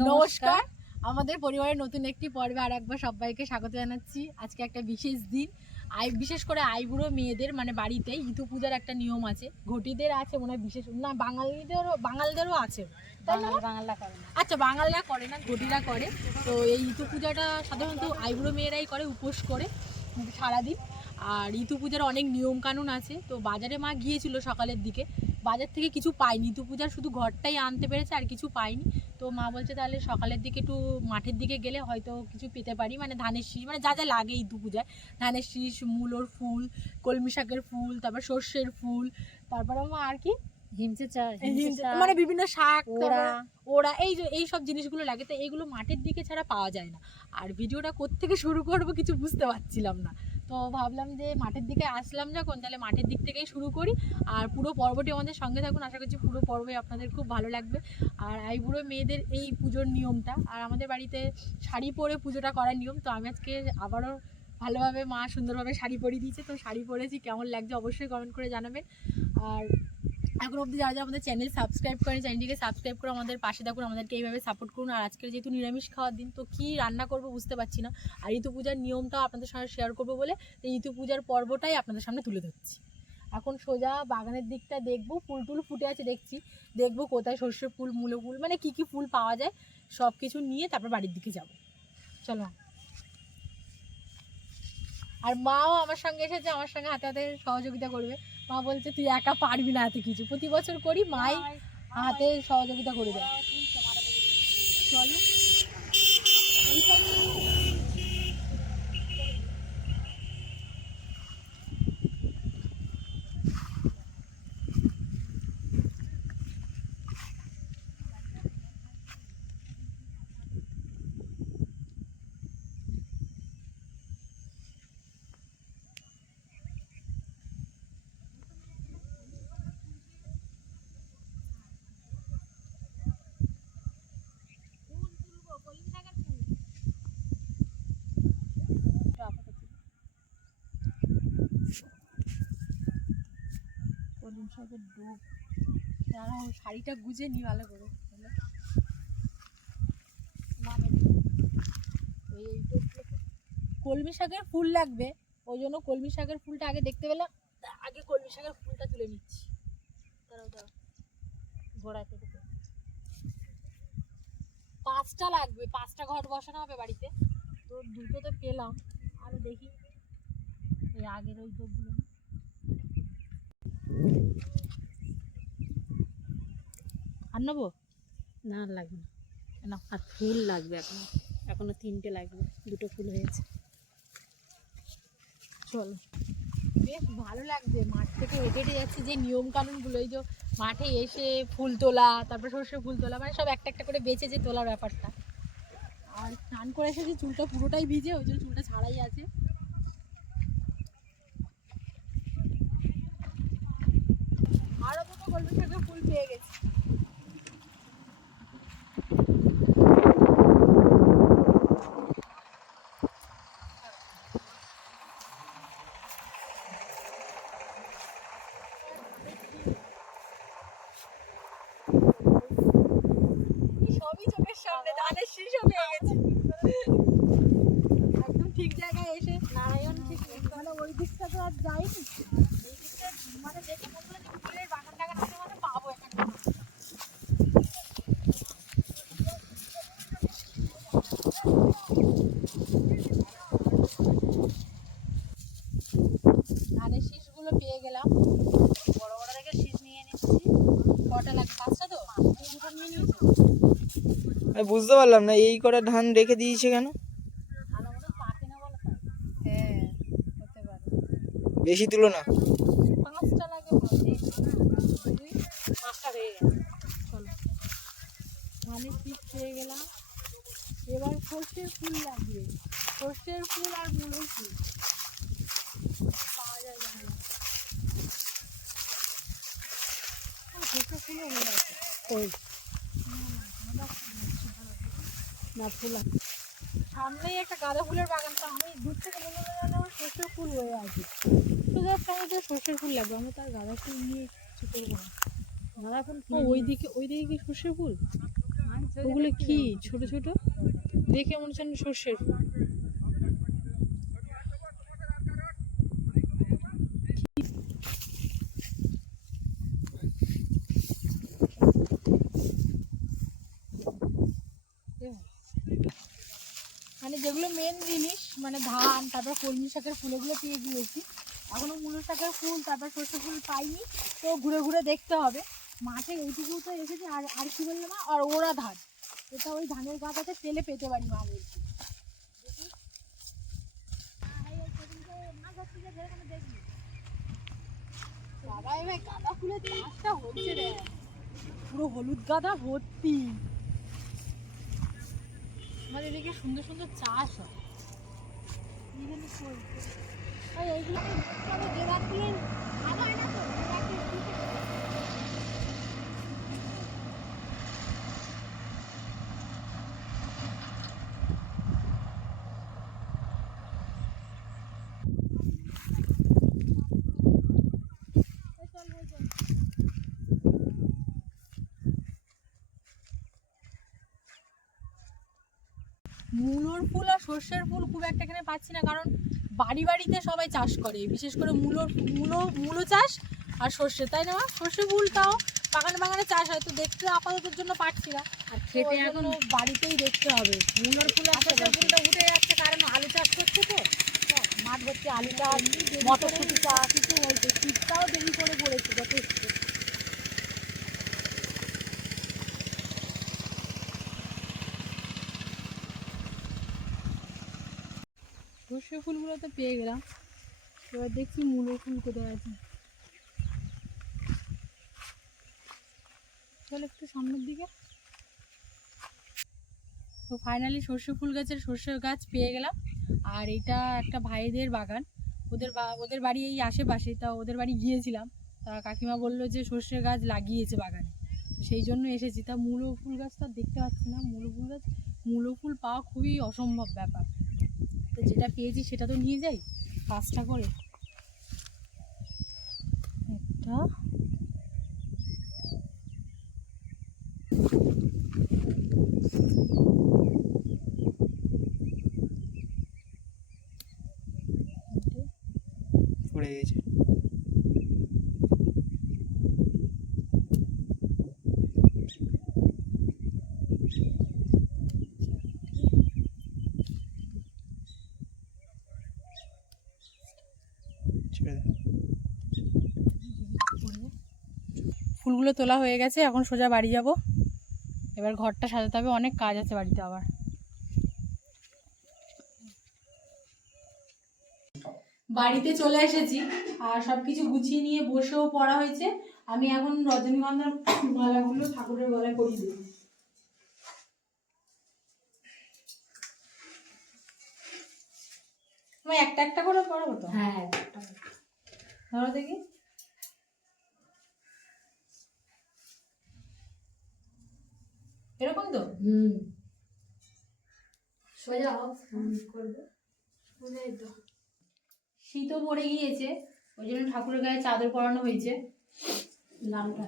নমস্কার। আমাদের পরিবারের নতুন একটি পর্বে আর একবার সবাইকে স্বাগত জানাচ্ছি। আজকে একটা বিশেষ দিন। আই বিশেষ করে আইবুড়ো মেয়েদের মানে বাড়িতে ইতু পূজার একটা নিয়ম আছে। ঘটিদের আছে মনে হয় বিশেষ না বাঙালিদেরও বাঙালদেরও আছে। করে আচ্ছা বাঙালরা করে না ঘটিরা করে। তো এই ইতু পূজাটা সাধারণত আইবুড়ো মেয়েরাই করে উপোস করে সারাদিন। আর ইতু পূজার অনেক নিয়ম কানুন আছে। তো বাজারে মা গিয়েছিল সকালের দিকে। বাজার থেকে কিছু পাইনি। ইতু পূজার শুধু ঘরটাই আনতে পেরেছে আর কিছু পাইনি। তো মা বলছে তাহলে সকালের দিকে একটু মাঠের দিকে গেলে হয়তো কিছু পেতে পারি। মানে ধানের শীষ মানে যা যা লাগে ইতু পূজায় ধানের শীষ মূলোর ফুল কলমি শাকের ফুল তারপর সর্ষের ফুল তারপর আমার আর কি? হিমচে চা মানে বিভিন্ন শাক ওরা এই যে এই সব জিনিসগুলো লাগে। তো এইগুলো মাঠের দিকে ছাড়া পাওয়া যায় না। আর ভিডিওটা কোত্থেকে শুরু করব কিছু বুঝতে পারছিলাম না। তো ভাবলাম যে মাঠের দিকে আসলাম যখন, তাহলে মাঠের দিক থেকেই শুরু করি। আর পুরো পর্বটি আমাদের সঙ্গে থাকুন, আশা করছি পুরো পর্বই আপনাদের খুব ভালো লাগবে। আর আইবুড়ো মেয়েদের এই পুজোর নিয়মটা, আর আমাদের বাড়িতে শাড়ি পরে পুজোটা করার নিয়ম, তো আমি আজকে আবারও ভালোভাবে মা সুন্দরভাবে শাড়ি পরিয়ে দিয়েছে, তো শাড়ি পরেছি, কেমন লাগছে অবশ্যই কমেন্ট করে জানাবেন। আর এখন অবধি যারা আমাদের চ্যানেল সাবস্ক্রাইব করেন চ্যানেলটিকে সাবস্ক্রাইব করে আমাদের পাশে থাকুন, আমাদেরকে এইভাবে সাপোর্ট করুন। আর আজকে যেহেতু নিরামিষ খাওয়ার দিন, তো কী রান্না করব বুঝতে পারছি না। আর ঋতু পূজার নিয়মটাও আপনাদের সঙ্গে শেয়ার করব বলে এই ঋতু পূজার পর্বটাই আপনাদের সামনে তুলে ধরছি। এখন সোজা বাগানের দিকটা দেখব, ফুল টুল ফুটে আছে দেখছি। দেখব কোথায় সর্ষে ফুল, মূলো ফুল মানে কি কি ফুল পাওয়া যায় সব কিছু নিয়ে তারপর বাড়ির দিকে যাব। চলো। আর মাও আমার সঙ্গে এসেছে, আমার সঙ্গে হাতে হাতে সহযোগিতা করবে। মা বলছে তুই একা পারবি না এত কিছু। প্রতি বছর করি মাই হাতে সহযোগিতা করে দেয়। চলো। কলিম শাকের ডোব। দাঁড়াও শাড়িটা গুজে নি ভালো করে। কলমি শাকের ফুল লাগবে। ওই জন্য কলমি শাকের ফুলটা আগে দেখতে পেলাম। আগে কলমি শাকের ফুলটা তুলে নিচ্ছি। পাঁচটা লাগবে। পাঁচটা ঘর বসানো হবে বাড়িতে। তো দুটো তো পেলাম। আরও দেখি এই আগের ওই ডোবগুলো। আর নেব? না লাগবে না। আর ফুল লাগবে এখনও। এখনও তিনটে লাগবে, দুটো ফুল হয়েছে। চলো। বেশ ভালো লাগছে। মাঠ থেকে হেঁটে হেঁটে যাচ্ছে যে নিয়ম কানুনগুলো এই যে মাঠে এসে ফুল তোলা, তারপর সর্ষে ফুল তোলা মানে সব একটা একটা করে বেঁচে যে তোলার ব্যাপারটা। আর স্নান করে এসেছি, চুলটা পুরোটাই ভিজে, ওই জন্য চুলটা ছাড়াই আছে আরও দুটো কলমি শাকের ফুল পেয়ে গেছি সবই চোখের সামনে ধানের শীষও পেয়ে গেছি একদম ঠিক জায়গায় এসে নারায়ণ ঠিক মানে ওই দিকটা তো আর যাইনি এই দিকটা মানে দেখে মনে হলো যে ফুলের বাগান টাগান আছে মানে পাবো এক একটা ধানের শীষগুলো পেয়ে গেলাম। বড় বড় দেখে শীষ নিয়ে নিচ্ছি। কটা লাগবে পাঁচটা তো? আমি বুঝতে পারলাম না এই কটা ধান রেখে দিয়েছে কেন? হ্যাঁ বেশি তুলো না পাঁচটা লাগে দুই, পাঁচটা হয়ে গেছে চলো ধানের শীষ পেয়ে গেলাম এবার সর্ষের ফুল লাগবে সর্ষের ফুল আর মূলের ফুল পাওয়া যায় না। সর্ষের হয়ে আছে ফুল না ফুল আছে। সামনেই একটা গাঁদা ফুলের বাগান তো আমি দূর থেকে মনে হলো আমার সর্ষের ফুল হয়ে আছে। তো সর্ষের ফুল লাগবে আমি তার গাঁদা ফুল নিয়ে কিছু করব না। গাঁদা ফুল ও ওই দিকে ওই দিকে কি সর্ষের ফুল? ওগুলো কি? ছোট ছোট? দেখে মনে হচ্ছে সর্ষের। মানে যেগুলো মেন জিনিস মানে ধান, তারপর কলমি শাকের ফুলগুলো পেয়ে গিয়েছি। এখনও মূলো শাকের ফুল, তারপর সর্ষে ফুল পাইনি। তো ঘুরে ঘুরে দেখতে হবে। মাঠে এইটুকু তো এসেছে, আর আর কি বলল মা আর ওরা ধান। এটা ওই ধানের গাছাতে তেলে পেতে পারি মা বলছি। গাঁদা ফুলের চাষটা হচ্ছে রে। পুরো হলুদ গাঁদা ভর্তি। আমাদের এদিকে সুন্দর সুন্দর চাষ হয়। এইগুলো ভালো হয় না তো, যে গাছগুলো ঠিক আছে। এই চল, এই চল। মূলোর ফুল আর সর্ষের ফুল খুব একটা এখানে পাচ্ছি না কারণ বাড়ি বাড়িতে সবাই চাষ করে বিশেষ করে মূলোর মূলো মূলো চাষ আর সর্ষে তাই না সর্ষে ফুলটাও বাগানে বাগানে চাষ হয় তো দেখতে আপাতত জন্য পাচ্ছি না আর খেতে এখন বাড়িতেই দেখতে হবে মূলার ফুল আর সরষের ফুলটা উঠে যাচ্ছে কারণ আলু চাষ করছে তো মাঠ ভর্তি আলু চাষ মটরশুটি চাষ কিছু হয়েছে শীতটাও দেরি করে পড়েছে যথেষ্ট সর্ষে ফুলগুলো তো পেয়ে গেলাম। এবার দেখছি মূলো ফুল কোথায় আছে। চল একটু সামনের দিকে। তো ফাইনালি সর্ষে ফুল গাছের সর্ষে গাছ পেয়ে গেলাম। আর এটা একটা ভাইদের বাগান। ওদের বা- ওদের বাড়ি এই আশেপাশে, তা ওদের বাড়ি গিয়েছিলাম। তা কাকিমা বলল যে সর্ষে গাছ লাগিয়েছে বাগানে। সেই জন্য এসেছি। তা মূলো ফুল গাছ তো দেখতে পাচ্ছি না। মূলো ফুল গাছ, মূলো ফুল পাওয়া খুবই অসম্ভব ব্যাপার। তো যেটা পেয়েছি সেটা তো নিয়ে যাই পাঁচটা করে। একটা। পড়ে গেছে ছেড়ে দে। পড়বে। ফুলগুলো তোলা হয়ে গেছে এখন সোজা বাড়ি যাব। এবার ঘরটা সাজাতে হবে অনেক কাজ আছে বাড়িতে আবার। বাড়িতে চলে এসেছি আর সব কিছু গুছিয়ে নিয়ে বসেও পড়া হয়েছে। আমি এখন রজনীগন্ধার মালাগুলো ঠাকুরের গলায় পরিয়ে আমি একটা একটা করে পড়াবো তো? হ্যাঁ ধরো দেখি। এরকম তো? হুম। সোজা হোক করবে। শীতও পড়ে গিয়েছে ওই জন্য ঠাকুরের গায়ে চাদর পরানো হয়েছে। লালটা।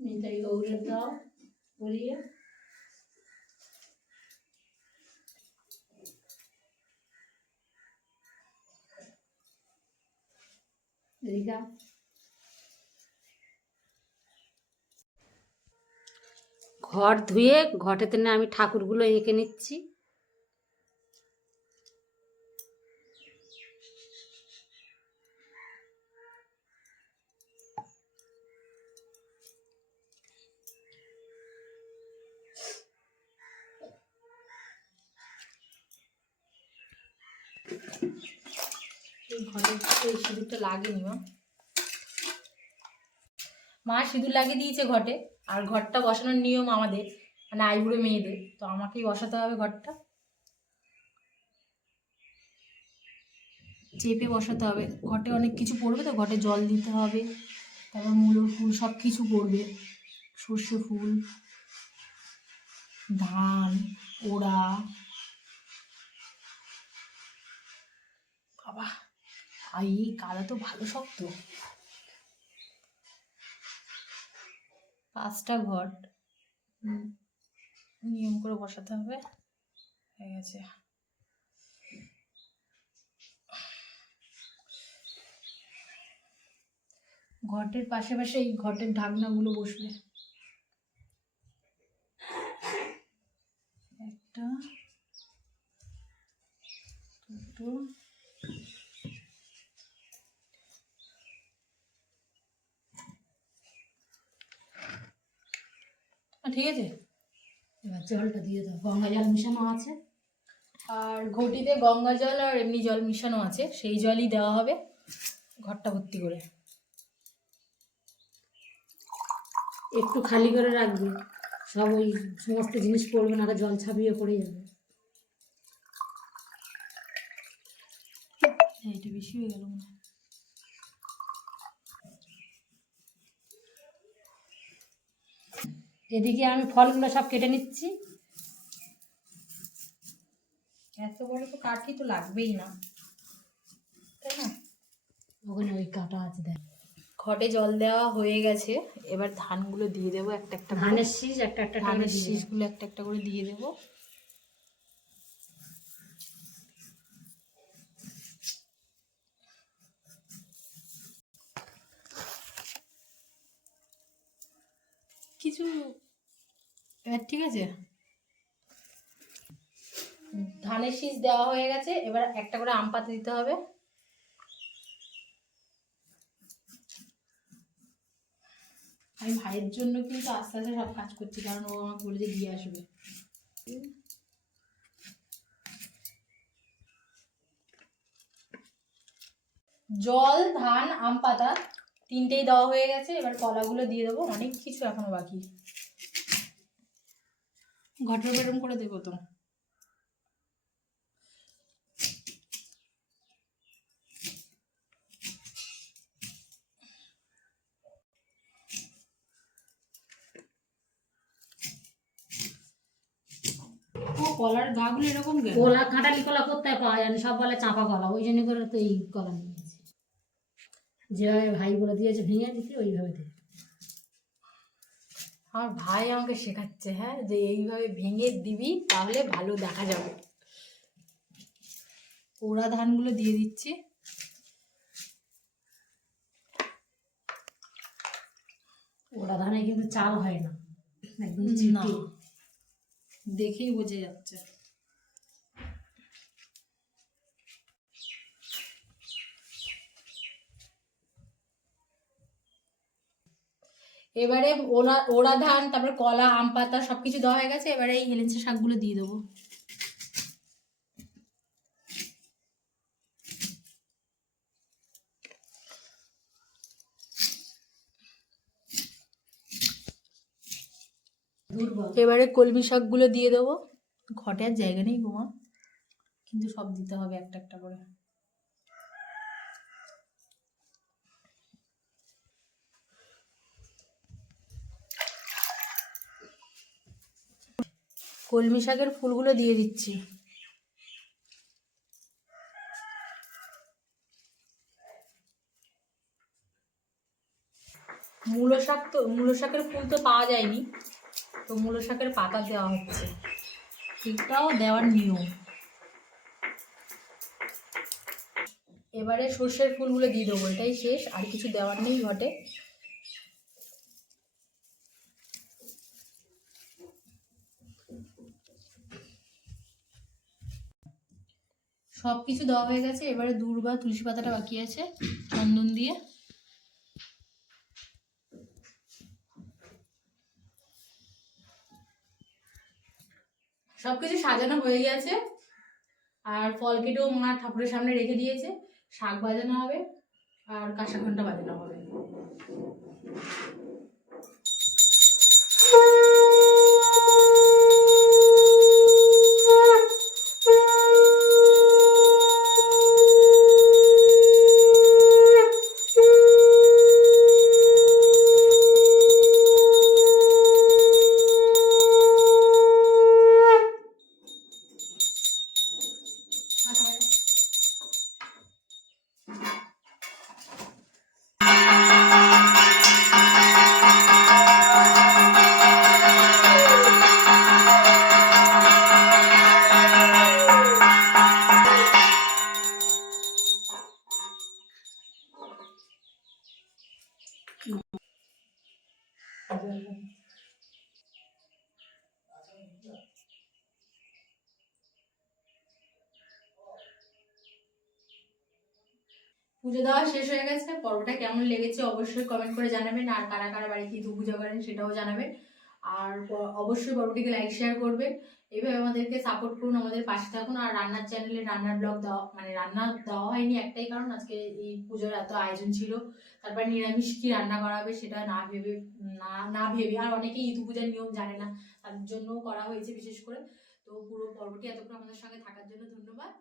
নিতাই গৌরের দাও এদিকে আয়। ঘর ধুয়ে ঘটেতে না আমি ঠাকুরগুলো এঁকে নিচ্ছি। ঘরে সিঁদুরটা লাগেনি, মা। মা সিঁদুর লাগিয়ে দিয়েছে ঘটে, আর ঘরটা বসানোর নিয়ম আমাদের মানে আইবুড়ো মেয়েদের। তো আমাকেই বসাতে হবে ঘরটা। চেপে বসাতে হবে। ঘটে অনেক কিছু পড়বে তো, ঘটে জল দিতে হবে, তারপর মূলো ফুল, সব কিছু পড়বে। সর্ষে ফুল, ধান, ওড়া বাবা, আর এই কাদা তো ভালো শক্ত। পাঁচটা ঘট নিয়ম করে বসাতে হবে। হয়ে গেছে। ঘটের পাশে পাশে এই ঘটের ঢাকনাগুলো বসবে। একটা, দুটো ঠিক আছে? এবার জলটা দিয়ে দাও গঙ্গা জল মিশানো আছে। আর ঘটিতে গঙ্গা জল আর এমনি জল মিশানো আছে সেই জলই দেওয়া হবে ঘরটা ভর্তি করে। একটু খালি করে রাখবে সব ওই সমস্ত জিনিস পড়বে না জল ছাপিয়ে পড়ে যাবে। এইটা বেশি হয়ে গেল মনে হয়। এদিকে আমি ফলগুলো সব কেটে নিচ্ছি। এত বড় তো কাঠি তো লাগবেই না। তাই না? ওখানে ওই কাটা আছে দেখ। খটে জল দেওয়া হয়ে গেছে। এবার ধানগুলো দিয়ে দেবো একটা একটা ধানের শীষ একটা একটা ধানের ধানের শীষ শীষগুলো একটা একটা করে দিয়ে দেবো। কিছু ঠিক আছে? ধানের শীষ দেওয়া হয়ে গেছে এবার একটা করে আম পাতা দিতে হবে। আমি ভাইয়ের জন্য কিন্তু আস্তে আস্তে সব কাজ করছি কারণ ও আমাকে বলে যে দিয়ে আসবে। জল ধান আম পাতা তিনটেই দেওয়া হয়ে গেছে, এবার কলাগুলো দিয়ে দেবো, অনেক কিছু এখনও বাকি। ঘটর বেরম করে দেবো তো। কলার গাগুলো এরকম কলা কাঁটালি কলা কোথায় পাওয়া যায়? সব বলে চাপা কলা, ওই জন্য করে তো এই কলা নিয়েছি যেভাবে ভাই বলে দিয়েছে ভেঙে দিতে ওইভাবে দিতে আমার ভাই আমাকে শেখাচ্ছে হ্যাঁ যে এইভাবে ভেঙে দিবি তাহলে ভালো দেখা যাবে। ওরা ধানগুলো দিয়ে দিচ্ছি। ওরা ধানে কিন্তু চাল হয় না। একদম না। দেখেই বোঝা যাচ্ছে। এবারে ওরা ওরা ধান, তারপরে কলা, আম, পাতা সব কিছু দেওয়া হয়ে গেছে, এবারে এই হেলেঞ্চা শাকগুলো দিয়ে দেবো। এবারে কলমি শাকগুলো দিয়ে দেবো। ঘটে আর জায়গা নেই গোমা কিন্তু সব দিতে হবে একটা একটা করে। কলমি শাকের ফুলগুলো দিয়ে দিচ্ছি। মূলো শাক তো, মূলো শাকের ফুল তো পাওয়া যায়নি, তো মূলো শাকের পাতা দেওয়া হচ্ছে। এটাও দেওয়ার নিয়ম। এবারে সর্ষের ফুলগুলো দিয়ে দেবো, এটাই শেষ, আর কিছু দেওয়ার নেই ঘটে। সব কিছু দেওয়া হয়ে গেছে, এবারে দূর্বা তুলসী পাতাটা বাকি আছে, চন্দন দিয়ে। সবকিছু সাজানো হয়ে গেছে, আর ফল কেটেও মা ঠাকুরের সামনে রেখে দিয়েছে, শাক বাজানো হবে, আর কাঁসা ঘণ্টা বাজানো হবে। পুজো দেওয়া শেষ হয়ে গেছে। পর্বটা কেমন লেগেছে অবশ্যই কমেন্ট করে জানাবেন। আর কারা কারা বাড়িতে ইদু পুজো করেন সেটাও জানাবেন। আর অবশ্যই পর্বটিকে লাইক শেয়ার করবেন। এইভাবে আমাদেরকে সাপোর্ট করুন, আমাদের পাশে থাকুন। আর রান্নার চ্যানেলে রান্নার ব্লগ দেওয়া মানে রান্না দেওয়া হয়নি একটাই কারণ, আজকে এই পুজোর এত আয়োজন ছিল। তারপর নিরামিষ কি রান্না করা হবে সেটা না ভেবে, না না ভেবে, আর অনেকেই ইদু পূজার নিয়ম জানে না। তার জন্য করা হয়েছে বিশেষ করে। তো পুরো পর্বটি এতক্ষণ আমাদের সঙ্গে থাকার জন্য ধন্যবাদ।